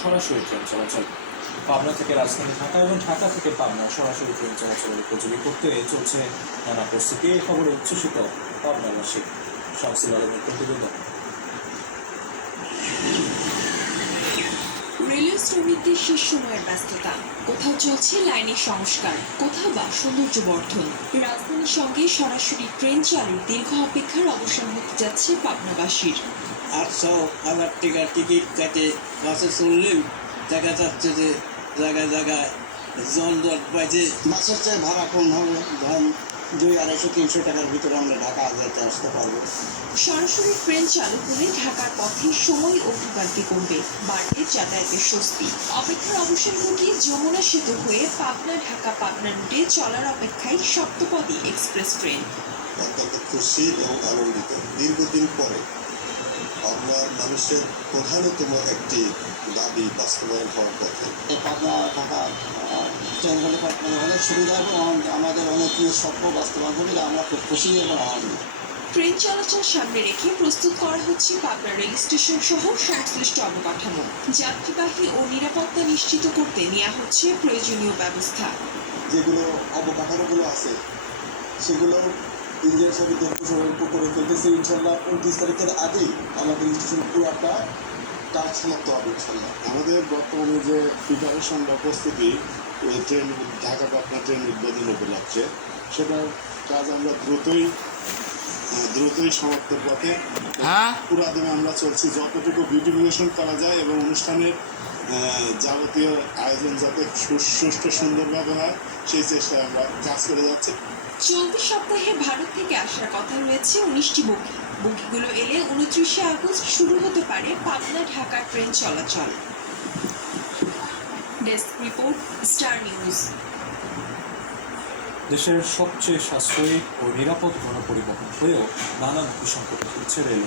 সরাসরি ট্রেন চলাচল। পাবনা থেকে রাজধানী ঢাকা এবং ঢাকা থেকে পাবনা সরাসরি ট্রেন চলাচলের উপযোগী করতে চলছে নানা প্রস্তুতি। এই খবরে উচ্ছ্বসিত পাবনাবাসী। শামসুল আলমের প্রতিবেদন। রেলওয়ে শ্রমিকদের শেষ সময়ের ব্যস্ততা, কোথাও চলছে লাইনের সংস্কার, কোথাও বা সৌন্দর্য বর্ধন। রাজধানীর সঙ্গে সরাসরি ট্রেন চালুর দীর্ঘ অপেক্ষার অবসান হতে যাচ্ছে পাবনাবাসীর। 800,000 টাকার টিকিট কেটে বাসে চললেও দেখা যাচ্ছে যে জায়গায় জায়গায় জল পাইছে। বাসের চেয়ে ভাড়া কম হবে, ধরেন 200-250-300 টাকার ভিতরে আমরা ঢাকা যেতে আসতে পারবো। সরাসরি ট্রেন চালু হলে ঢাকার পথে সময় ও ভোগান্তি কমবে, বাড়বে যাতায়াতের স্বস্তি। অপেক্ষার অবসান ঘটিয়ে যমুনা সেতু হয়ে পাবনা ঢাকা পাবনা রুটে চলার অপেক্ষায় সপ্তপদী এক্সপ্রেস ট্রেন। অত্যন্ত খুশি এবং আনন্দিত। দীর্ঘদিন পরে পাবনার মানুষের প্রধানতম একটি দাবি বাস্তবায়ন হওয়ার পথে। পাবনা ঢাকা ট্রেন হলে অনেক সুবিধা হবে, আমাদের অনেক স্বপ্ন বাস্তবায়ন হবে। আমরা খুব খুশি এবং আনন্দিত। ট্রেন চলাচল সামনে রেখে প্রস্তুত করা হচ্ছে পাবনা রেল স্টেশন সহ সংশ্লিষ্ট অবকাঠামো। যাত্রীবাহী ও নিরাপত্তা নিশ্চিত করতে নেওয়া হচ্ছে প্রয়োজনীয় ব্যবস্থা। যেগুলো অবকাঠামোগুলো আছে সেগুলো ইঞ্জিন সঙ্গে করে ফেলতেছে। ইনশাল্লাহ 29 তারিখের আগেই আমাদের স্টেশন পুরোটা কাজ সমাপ্ত হবে ইনশাল্লাহ। আমাদের বর্তমানে যে প্রিপারেশন বা প্রস্তুতি ট্রেন ঢাকা পাবনা ট্রেন উদ্বোধন উপলক্ষে, সেটার কাজ আমরা দ্রুতই সমাপ্তের পথে। পুরা দিনে আমরা চলছি যতটুকু বিউটিফিকেশন করা যায় এবং অনুষ্ঠানের যাবতীয় আয়োজন যাতে সুষ্ঠু সুন্দরভাবে হয় সেই চেষ্টায় আমরা কাজ করে যাচ্ছি। চলতি সপ্তাহে ভারত থেকে আসার কথা রয়েছে 19টি বগি। বগিগুলো এলে 29শে আগস্ট শুরু হতে পারে পাবনা ঢাকা ট্রেন চলাচল। Desk report, star news. দেশের সবচেয়ে সাশ্রয়ী ও নিরাপদ গণপরিবহন হয়েও নানা সংকটে চলছে রেলওয়ে।